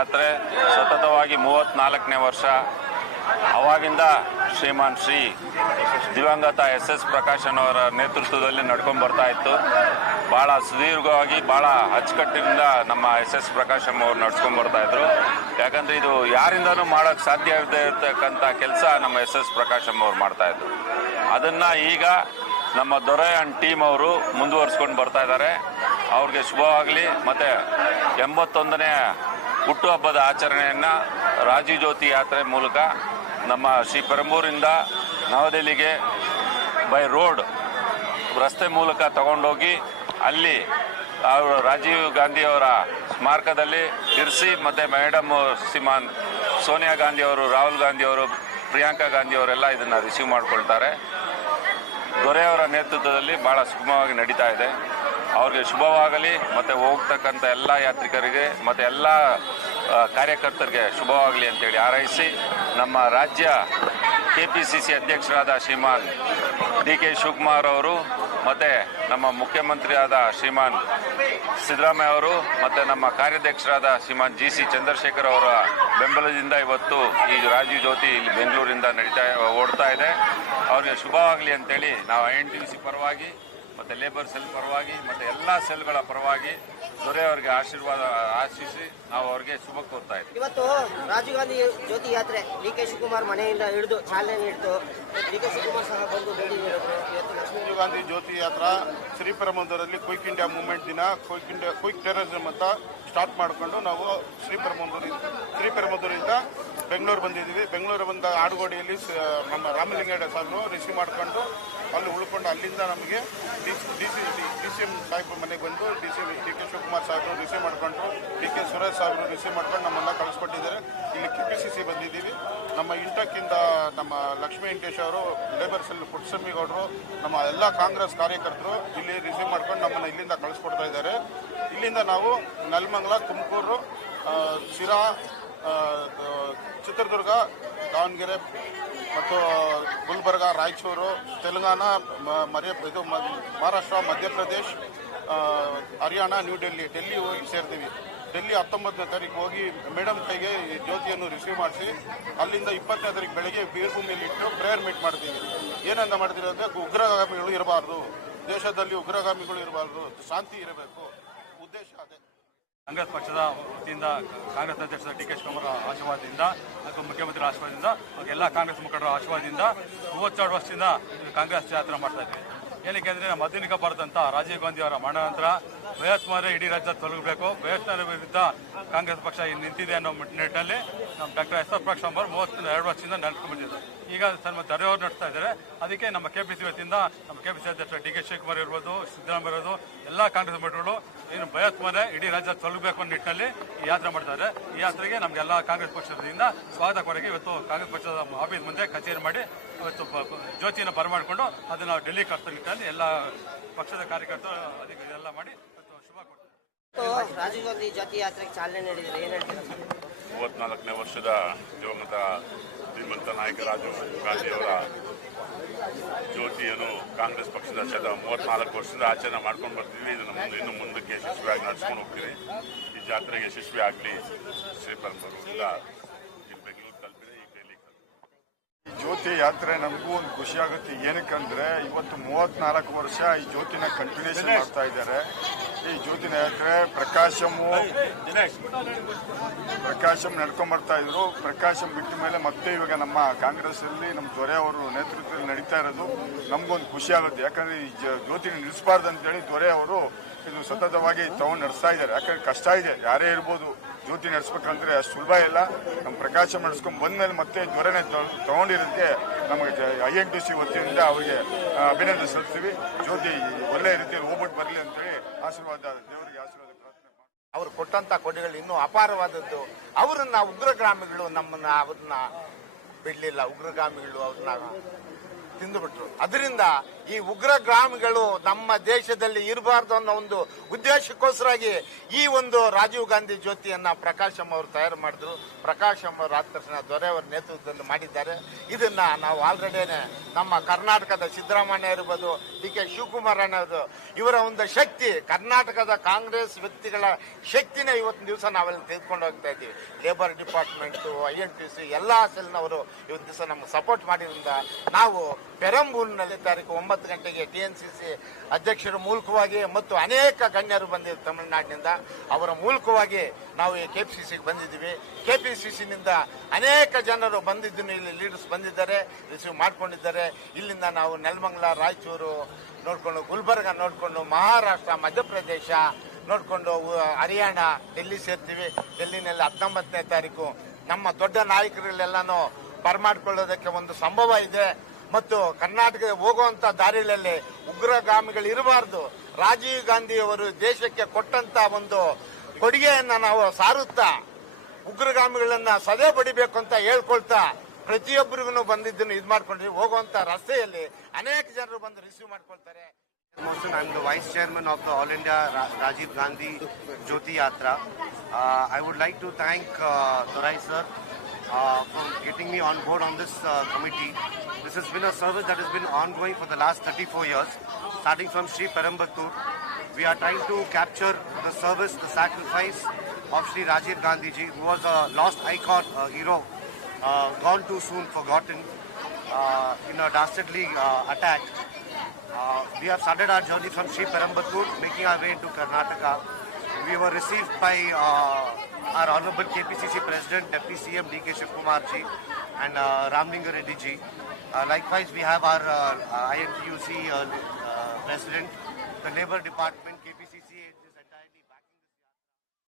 ಯಾತ್ರೆ ಸತತವಾಗಿ ಮೂವತ್ನಾಲ್ಕನೇ ವರ್ಷ. ಅವಾಗಿಂದ ಶ್ರೀಮಾನ್ ಶ್ರೀ ದಿವಂಗತ ಎಸ್ ಎಸ್ ಪ್ರಕಾಶನ್ ಅವರ ನೇತೃತ್ವದಲ್ಲಿ ನಡ್ಕೊಂಡು ಬರ್ತಾ ಇತ್ತು. ಬಹಳ ಸುದೀರ್ಘವಾಗಿ, ಬಹಳ ಅಚ್ಚುಕಟ್ಟಿನಿಂದ ನಮ್ಮ ಎಸ್ ಎಸ್ ಪ್ರಕಾಶಮ್ಮ ಅವರು ನಡ್ಸ್ಕೊಂಡು ಬರ್ತಾ ಇದ್ರು. ಯಾಕಂದ್ರೆ ಇದು ಯಾರಿಂದನೂ ಮಾಡಕ್ ಸಾಧ್ಯ ಇರದೇ ಇರತಕ್ಕಂಥ ಕೆಲಸ ನಮ್ಮ ಎಸ್ ಎಸ್ ಪ್ರಕಾಶಮ್ಮ ಅವರು ಮಾಡ್ತಾ ಇದ್ರು. ಅದನ್ನ ಈಗ ನಮ್ಮ ದೊರೆ ಅಂಡ್ ಟೀಮ್ ಅವರು ಮುಂದುವರ್ಸ್ಕೊಂಡು ಬರ್ತಾ ಇದ್ದಾರೆ ಅವ್ರಿಗೆ ಶುಭವಾಗಲಿ, ಮತ್ತೆ ಎಂಬತ್ತೊಂದನೇ ಹುಟ್ಟುಹಬ್ಬದ ಆಚರಣೆಯನ್ನ ರಾಜೀವ್ ಜ್ಯೋತಿ ಯಾತ್ರೆ ಮೂಲಕ ನಮ್ಮ ಶ್ರೀ ಪೆರಂಬೂರಿಂದ ನವದೆಹಲಿಗೆ ಬೈ ರೋಡ್ ರಸ್ತೆ ಮೂಲಕ ತಗೊಂಡೋಗಿ ಅಲ್ಲಿ ಅವರು ರಾಜೀವ್ ಗಾಂಧಿ ಅವರ ಸ್ಮಾರಕದಲ್ಲಿ ಇರಿಸಿ ಮತ್ತು ಮೇಡಮ್ ಸಿಮಾನ್ ಸೋನಿಯಾ ಗಾಂಧಿ ಅವರು, ರಾಹುಲ್ ಗಾಂಧಿ ಅವರು, ಪ್ರಿಯಾಂಕಾ ಗಾಂಧಿ ಅವರೆಲ್ಲ ಇದನ್ನು ರಿಸೀವ್ ಮಾಡಿಕೊಳ್ತಾರೆ. ದೊರೆಯವರ ನೇತೃತ್ವದಲ್ಲಿ ಭಾಳ ಸುಗಮವಾಗಿ ನಡೀತಾ ಇದೆ. ಅವ್ರಿಗೆ ಶುಭವಾಗಲಿ, ಮತ್ತು ಹೋಗ್ತಕ್ಕಂಥ ಎಲ್ಲ ಯಾತ್ರಿಕರಿಗೆ, ಮತ್ತು ಎಲ್ಲ ಕಾರ್ಯಕರ್ತರಿಗೆ ಶುಭವಾಗಲಿ ಅಂತೇಳಿ ಹಾರೈಸಿ ನಮ್ಮ ರಾಜ್ಯ ಕೆಪಿಸಿಸಿ ಅಧ್ಯಕ್ಷರಾದ ಶ್ರೀಮಾನ್ ಡಿ ಕೆ ಶಿವಕುಮಾರ್ ಅವರು ಮತ್ತು ನಮ್ಮ ಮುಖ್ಯಮಂತ್ರಿಯಾದ ಶ್ರೀಮಾನ್ ಸಿದ್ದರಾಮಯ್ಯ ಅವರು ಮತ್ತು ನಮ್ಮ ಕಾರ್ಯಾಧ್ಯಕ್ಷರಾದ ಶ್ರೀಮಾನ್ ಜಿ ಸಿ ಚಂದ್ರಶೇಖರ್ ಅವರ ಬೆಂಬಲದಿಂದ ಇವತ್ತು ಈ ರಾಜೀವ್ ಜ್ಯೋತಿ ಇಲ್ಲಿ ಬೆಂಗಳೂರಿಂದ ನಡೀತಾ, ಓಡ್ತಾ ಇದೆ. ಅವ್ರಿಗೆ ಶುಭವಾಗಲಿ ಅಂತೇಳಿ ನಾವು ಐ ಎನ್ ಟಿ ಸಿ ಪರವಾಗಿ, ಮತ್ತು ಲೇಬರ್ ಸೆಲ್ ಪರವಾಗಿ, ಮತ್ತು ಎಲ್ಲ ಸೆಲ್ಗಳ ಪರವಾಗಿ ದೊರೆ ಅವರಿಗೆ ಆಶೀರ್ವಾದ ಆಶಿಸಿ ನಾವು ಅವರಿಗೆ ಶುಭ ಕೋರ್ತಾ ಇದ್ದೀವಿ. ಇವತ್ತು ರಾಜೀವ್ ಗಾಂಧಿ ಜ್ಯೋತಿ ಯಾತ್ರೆ ಡಿ ಕೆ ಶಿವಕುಮಾರ್ ಮನೆಯಿಂದ ಹಿಡಿದು ಚಾಲನೆ ನೀಡಿತು. ಡಿ ಕೆ ಶಿವಕುಮಾರ್ ಸಹ ಬಂದು ಭೇಟಿ ನೀಡಿದ್ರು. ಇವತ್ತು ಲಕ್ಷ್ಮೀ ರಾಜೀವ್ ಗಾಂಧಿ ಜ್ಯೋತಿ ಯಾತ್ರಾ ಶ್ರೀಪರಮಂದರಲ್ಲಿ ಕ್ವಿಕ್ ಇಂಡಿಯಾ ಮೂವ್ಮೆಂಟ್ ದಿನ ಕ್ವಿಕ್ ಇಂಡಿಯಾ ಕ್ವಿಕ್ ಟೆರರಿಸಮ್ ಅಂತ ಸ್ಟಾರ್ಟ್ ಮಾಡಿಕೊಂಡು ನಾವು ಶ್ರೀಪರಮಂದೂರಿ ಶ್ರೀಪರಮಂದೂರಿಂದ ಬೆಂಗಳೂರು ಬಂದಿದ್ದೀವಿ. ಬೆಂಗಳೂರು ಬಂದ ಆಡುಗೋಡಿಯಲ್ಲಿ ಸ- ನಮ್ಮ ರಾಮಲಿಂಗೇಡ ಸಾಹೇಬರು ರಿಸೀವ್ ಮಾಡಿಕೊಂಡು ಅಲ್ಲಿ ಉಳ್ಕೊಂಡು ಅಲ್ಲಿಂದ ನಮಗೆ D C D C M ಸಾಹೇಬ್ರ ಮನೆಗೆ ಬಂದು D C D K Shivakumar ಸಾಹೇಬರು ರಿಸೀವ್ ಮಾಡಿಕೊಂಡು ಡಿ ಕೆ ಸುರೇಶ್ ಸಾಹೇಬರು ರಿಸೀವ್ ಮಾಡ್ಕೊಂಡು ನಮ್ಮನ್ನ ಕಳಿಸ್ಕೊಟ್ಟಿದ್ದಾರೆ. ಇಲ್ಲಿ ಕೆ ಪಿ ಸಿ ಸಿ ಬಂದಿದ್ದೀವಿ. ನಮ್ಮ ಇಂಟಕ್ಕಿಂದ ನಮ್ಮ ಲಕ್ಷ್ಮೀ ವೆಂಕಟೇಶ್ ಅವರು ಲೇಬರ್ ಸೆಲ್ ಪುಟ್ಟಸ್ವಾಮಿಗೌಡರು ನಮ್ಮ ಎಲ್ಲ ಕಾಂಗ್ರೆಸ್ ಕಾರ್ಯಕರ್ತರು ಇಲ್ಲಿ ರಿಸೀವ್ ಮಾಡ್ಕೊಂಡು ನಮ್ಮನ್ನು ಇಲ್ಲಿಂದ ಕಳಿಸ್ಕೊಡ್ತಾ ಇದ್ದಾರೆ. ಇಲ್ಲಿಂದ ನಾವು ನೆಲಮಂಗಲ, ತುಮಕೂರು ಶಿರಾ ಚಿತ್ರದುರ್ಗ, ದಾವಣಗೆರೆ ಮತ್ತು ಗುಲ್ಬರ್ಗ, ರಾಯಚೂರು, ತೆಲಂಗಾಣ, ಮ- ಮಧ್ಯ ಇದು ಮಹಾರಾಷ್ಟ್ರ, ಮಧ್ಯಪ್ರದೇಶ್ ಹರಿಯಾಣ, ನ್ಯೂ ಡೆಲ್ಲಿ ಡೆಲ್ಲಿ ಹೋಗಿ ಸೇರ್ತೀವಿ. ಡೆಲ್ಲಿ ಹತ್ತೊಂಬತ್ತನೇ ತಾರೀಕು ಹೋಗಿ ಮೇಡಮ್ ಕೈಗೆ ಜ್ಯೋತಿಯನ್ನು ರಿಸೀವ್ ಮಾಡಿಸಿ, ಅಲ್ಲಿಂದ ಇಪ್ಪತ್ತನೇ ತಾರೀಕು ಬೆಳಗ್ಗೆ ಬೀರ್ಭೂಮಿಯಲ್ಲಿ ಇಟ್ಟು ಪ್ರೇಯರ್ ಮೀಟ್ ಮಾಡ್ತೀವಿ. ಏನಂತ ಮಾಡ್ತೀವಿ ಅಂದರೆ, ಉಗ್ರಗಾಮಿಗಳು ಇರಬಾರ್ದು. ದೇಶದಲ್ಲಿ ಉಗ್ರಗಾಮಿಗಳು ಇರಬಾರ್ದು. ಶಾಂತಿ ಇರಬೇಕು. ಉದ್ದೇಶ ಅದೇ. ಕಾಂಗ್ರೆಸ್ ಪಕ್ಷದ ವತಿಯಿಂದ ಕಾಂಗ್ರೆಸ್ ಅಧ್ಯಕ್ಷ ಡಿ ಕೆ ಶಿವಕುಮಾರ್ ಆಶೀರ್ವಾದದಿಂದ ಹಾಗೂ ಮುಖ್ಯಮಂತ್ರಿ ಆಶೀರ್ವಾದದಿಂದ ಎಲ್ಲ ಕಾಂಗ್ರೆಸ್ ಮುಖಂಡರ ಆಶೀರ್ವಾದದಿಂದ ಮೂವತ್ತೆರಡು ವರ್ಷದಿಂದ ಕಾಂಗ್ರೆಸ್ ಯಾತ್ರೆ ಮಾಡ್ತಾ ಇದ್ದೀವಿ. ಏನಕ್ಕೆ ಅಂದರೆ ನಮ್ಮ ಆಧುನಿಕ ಭಾರತ ರಾಜೀವ್ ಗಾಂಧಿ ಅವರ ಮರಣ ನಂತರ ಭಯೋತ್ಪಾದನೆ ಇಡೀ ರಾಜ್ಯ ತೊಲಗಬೇಕು ಭಯೋತ್ಪಾದನೆ ವಿರುದ್ಧ ಕಾಂಗ್ರೆಸ್ ಪಕ್ಷ ನಿಂತಿದೆ ಅನ್ನೋ ನಿಟ್ಟಿನಲ್ಲಿ ನಮ್ಮ ಡಾಕ್ಟರ್ ಎಸ್ ಎಫ್ ಪ್ರಕಾಶ್ ಅವರು ಮೂವತ್ತ ಎರಡು ವರ್ಷದಿಂದ ನಡೆಸ್ಕೊಂಡ್ಬಂದಿದ್ದಾರೆ ಈಗ ಸನ್ಮ ದರೆಯವರು ನಡೆಸ್ತಾ ಇದ್ದಾರೆ. ಅದಕ್ಕೆ ನಮ್ಮ ಕೆಪಿಸಿ ವತಿಯಿಂದ ನಮ್ಮ ಕೆಪಿಸಿ ಅಧ್ಯಕ್ಷ ಡಿ ಕೆ ಶಿವಕುಮಾರ್ ಇರ್ಬೋದು, ಸಿದ್ದರಾಮಯ್ಯ ಇರೋದು ಎಲ್ಲ ಕಾಂಗ್ರೆಸ್ ಮಠಗಳು ಏನು ಭಯೋತ್ಪಾದನೆ ಇಡೀ ರಾಜ್ಯ ತೊಲಗಬೇಕು ಅನ್ನೋ ನಿಟ್ಟಿನಲ್ಲಿ ಈ ಯಾತ್ರೆ ಮಾಡ್ತಾರೆ. ಈ ಯಾತ್ರೆಗೆ ನಮಗೆಲ್ಲ ಕಾಂಗ್ರೆಸ್ ಪಕ್ಷದಿಂದ ಸ್ವಾಗತ ಇವತ್ತು ಕಾಂಗ್ರೆಸ್ ಪಕ್ಷದ ಆಫೀಸ್ ಮುಂದೆ ಕಚೇರಿ ಮಾಡಿ ಇವತ್ತು ಬ- ಬ- ಜ್ಯೋತಿಯನ್ನು ಬರಮಾಡಿಕೊಂಡು ಅದನ್ನು ಡೆಲ್ಲಿ ಕರ್ತ ನಿಟ್ಟಿನಲ್ಲಿ ಎಲ್ಲ ಪಕ್ಷದ ಕಾರ್ಯಕರ್ತರು ಅದಕ್ಕೆ ಎಲ್ಲ ಮಾಡಿ ಇವತ್ತು ಶುಭ ಕೊಡ್ತಾರೆ ಇವತ್ತು ರಾಜೀವ್ ಗಾಂಧಿ ಜಾತಿ ಯಾತ್ರೆಗೆ ಚಾಲನೆ ನೀಡಿದ್ರು ಏನ್ ಹೇಳ್ತೀರಾ ಮೂವತ್ನಾಲ್ಕನೇ ವರ್ಷದ ದಿವಂಗತ ಶ್ರೀಮಂತ ನಾಯಕ ರಾಜೀವ್ ಗಾಂಧಿಯವರ ಜ್ಯೋತಿಯನ್ನು ಕಾಂಗ್ರೆಸ್ ಪಕ್ಷದ ಸದ ಮೂವತ್ನಾಲ್ಕು ವರ್ಷದ ಆಚರಣೆ ಮಾಡ್ಕೊಂಡು ಬರ್ತೀವಿ. ಇದನ್ನು ಮುಂದೆ ಇನ್ನು ಮುಂದಕ್ಕೆ ಯಶಸ್ವಿಯಾಗಿ ನಡೆಸ್ಕೊಂಡು ಹೋಗ್ತೀವಿ. ಈ ಜಾತ್ರೆಗೆ ಯಶಸ್ವಿ ಆಗಲಿ. ಶ್ರೀಪರಂಪರಿಂದ ಇಲ್ಲಿ ಬೆಂಗಳೂರು ತಲುಪಿದೆ ಈ ಜ್ಯೋತಿ ಯಾತ್ರೆ ನಮಗೂ ಒಂದು ಖುಷಿ ಆಗುತ್ತೆ. ಏನಕ್ಕಂದ್ರೆ ಇವತ್ತು ಮೂವತ್ನಾಲ್ಕು ವರ್ಷ ಈ ಜ್ಯೋತಿನ ಕಂಟಿನ್ಯೂಷನ್ ಮಾಡ್ತಾ ಇದ್ದಾರೆ. ಈ ಜ್ಯೋತಿ ನಾಯಕ್ರೆ ಪ್ರಕಾಶಮು ಪ್ರಕಾಶಂ ನಡ್ಕೊಂಡ್ ಬರ್ತಾ ಇದ್ರು. ಪ್ರಕಾಶಂ ಬಿಟ್ಟ ಮೇಲೆ ಮತ್ತೆ ಇವಾಗ ನಮ್ಮ ಕಾಂಗ್ರೆಸ್ ಅಲ್ಲಿ ನಮ್ಮ ದೊರೆ ಅವರು ನೇತೃತ್ವದಲ್ಲಿ ನಡೀತಾ ಇರೋದು. ನಮಗೊಂದು ಖುಷಿ ಆಗುತ್ತೆ. ಯಾಕಂದ್ರೆ ಈ ಜ್ಯೋತಿನ ನಿಲ್ಲಿಸಬಾರ್ದು ಅಂತೇಳಿ ದೊರೆ ಅವರು ಇದು ಸತತವಾಗಿ ತಗೊಂಡು ನಡೆಸ್ತಾ ಇದ್ದಾರೆ. ಯಾಕಂದ್ರೆ ಕಷ್ಟ ಇದೆ. ಯಾರೇ ಇರ್ಬೋದು. ಜ್ಯೋತಿ ನಡೆಸ್ಬೇಕಂದ್ರೆ ಅಷ್ಟು ಸುಲಭ ಇಲ್ಲ. ನಮ್ಮ ಪ್ರಕಾಶ ಮಾಡಿಸ್ಕೊಂಡು ಬಂದ ಮೇಲೆ ಮತ್ತೆ ಜ್ವರನೇ ತಗೊಂಡಿರೋದಕ್ಕೆ ನಮಗೆ ಐ ಎನ್ ಟಿ ಸಿ ವತಿಯಿಂದ ಅವರಿಗೆ ಅಭಿನಂದನೆ ಸಲ್ಲಿಸ್ತೀವಿ. ಜ್ಯೋತಿ ಒಳ್ಳೆ ರೀತಿಯಲ್ಲಿ ಹೋಗ್ಬಿಟ್ಟು ಬರಲಿ ಅಂತೇಳಿ ಆಶೀರ್ವಾದ, ದೇವರಿಗೆ ಆಶೀರ್ವಾದ. ಅವರು ಕೊಟ್ಟಂತ ಕೊಡುಗೆಗಳು ಇನ್ನೂ ಅಪಾರವಾದದ್ದು. ಅವರನ್ನ ಉಗ್ರಗಾಮಿಗಳು ನಮ್ಮನ್ನ, ಅವ್ರನ್ನ ಬಿಡಲಿಲ್ಲ. ಉಗ್ರಗಾಮಿಗಳು ಅವ್ರನ್ನ ತಿಂದುಬಿಟ್ರು. ಅದರಿಂದ ಈ ಉಗ್ರ ಗ್ರಾಮಗಳು ನಮ್ಮ ದೇಶದಲ್ಲಿ ಇರಬಾರ್ದು ಅನ್ನೋ ಒಂದು ಉದ್ದೇಶಕ್ಕೋಸ್ಕರಾಗಿ ಈ ಒಂದು ರಾಜೀವ್ ಗಾಂಧಿ ಜ್ಯೋತಿಯನ್ನ ಪ್ರಕಾಶಮ್ಮ ಅವರು ತಯಾರು ಮಾಡಿದ್ರು. ಪ್ರಕಾಶ್ ಅಮ್ಮ ಆದ ತಕ್ಷಣ ದೊರೆ ಅವರ ನೇತೃತ್ವದಲ್ಲಿ ಮಾಡಿದ್ದಾರೆ. ಇದನ್ನ ನಾವು ಆಲ್ರೆಡಿನೇ ನಮ್ಮ ಕರ್ನಾಟಕದ ಸಿದ್ದರಾಮಯ್ಯ ಇರ್ಬೋದು, ಡಿ ಕೆ ಶಿವಕುಮಾರ್ ಅನ್ನೋದು ಇವರ ಒಂದು ಶಕ್ತಿ, ಕರ್ನಾಟಕದ ಕಾಂಗ್ರೆಸ್ ವ್ಯಕ್ತಿಗಳ ಶಕ್ತಿನೇ ಇವತ್ತಿನ ದಿವಸ ನಾವೆಲ್ಲ ತೆಗೆದುಕೊಂಡು ಹೋಗ್ತಾ ಇದ್ದೀವಿ. Labour department I N T C ಎಲ್ಲ ಸೆಲ್ನವರು ಇವತ್ತು ದಿವಸ ನಮ್ಗೆ ಸಪೋರ್ಟ್ ಮಾಡಿದ್ರಿಂದ ನಾವು ಪೆರಂಬೂರಿನಲ್ಲಿ ತಾರೀಕು ಒಂಬತ್ತು ಗಂಟೆಗೆ ಟಿ ಎನ್ ಸಿ ಅಧ್ಯಕ್ಷರ ಮೂಲಕವಾಗಿ ಮತ್ತು ಅನೇಕ ಗಣ್ಯರು ಬಂದಿದ್ದಾರೆ ತಮಿಳುನಾಡಿನಿಂದ. ಅವರ ಮೂಲಕವಾಗಿ ನಾವು ಈ ಕೆ ಪಿ ಸಿ ಸಿಗೆ ಬಂದಿದ್ದೀವಿ. ಕೆ ಪಿ ಸಿ ಸಿನಿಂದ ಅನೇಕ ಜನರು ಬಂದಿದ್ದನ್ನು ಇಲ್ಲಿ ಲೀಡರ್ಸ್ ಬಂದಿದ್ದಾರೆ, ರಿಸೀವ್ ಮಾಡಿಕೊಂಡಿದ್ದಾರೆ. ಇಲ್ಲಿಂದ ನಾವು ನೆಲಮಂಗಲ, ರಾಯಚೂರು ನೋಡಿಕೊಂಡು, ಗುಲ್ಬರ್ಗ ನೋಡಿಕೊಂಡು, ಮಹಾರಾಷ್ಟ್ರ, ಮಧ್ಯಪ್ರದೇಶ ನೋಡಿಕೊಂಡು ಹರಿಯಾಣ, ಡೆಲ್ಲಿ ಸೇರ್ತೀವಿ. ಡೆಲ್ಲಿನಲ್ಲಿ ಹತ್ತೊಂಬತ್ತನೇ ತಾರೀಕು ನಮ್ಮ ದೊಡ್ಡ ನಾಯಕರಲ್ಲೆಲ್ಲನೂ ಬರಮಾಡ್ಕೊಳ್ಳೋದಕ್ಕೆ ಒಂದು ಸಂಭವ ಇದೆ. ಮತ್ತು ಕರ್ನಾಟಕದ ಹೋಗುವಂತ ದಾರಿಯಲ್ಲಿ ಉಗ್ರಗಾಮಿಗಳು ಇರಬಾರದು. ರಾಜೀವ್ ಗಾಂಧಿ ಅವರು ದೇಶಕ್ಕೆ ಕೊಟ್ಟಂತ ಒಂದು ಕೊಡುಗೆಯನ್ನ ನಾವು ಸಾರುತ್ತಾ, ಉಗ್ರಗಾಮಿಗಳನ್ನ ಸದೆ ಬಡಿಬೇಕು ಅಂತ ಹೇಳ್ಕೊಳ್ತಾ ಪ್ರತಿಯೊಬ್ಬರಿಗೂ ಬಂದಿದ್ದನ್ನು ಇದು ಮಾಡ್ಕೊಂಡ್ರಿ. ಹೋಗುವಂತ ರಸ್ತೆಯಲ್ಲಿ ಅನೇಕ ಜನರು ಬಂದು ರಿಸೀವ್ ಮಾಡ್ಕೊಳ್ತಾರೆ. I'm the Vice Chairman of the All India Ra- Rajiv Gandhi Jyoti Yatra. Uh, I would like to thank uh, Dorai sir uh, for getting me on board on this uh, committee. This has been a service that has been ongoing for the last 34 years, starting from Sri Perambattur. We are trying to capture the service, the sacrifice of Sri Rajiv Gandhi ji, who was a lost icon, a hero, uh, gone too soon, forgotten uh, in a dastardly uh, attack. Uh, we have started our journey from Sri Perambattur, making our way into Karnataka. We were received by uh, our Honorable KPCC President, Deputy CM DK Shivkumar ji and uh, Ramlinga Reddy ji. Uh, likewise, we have our uh, INTUC uh, uh, President, the Labour Department.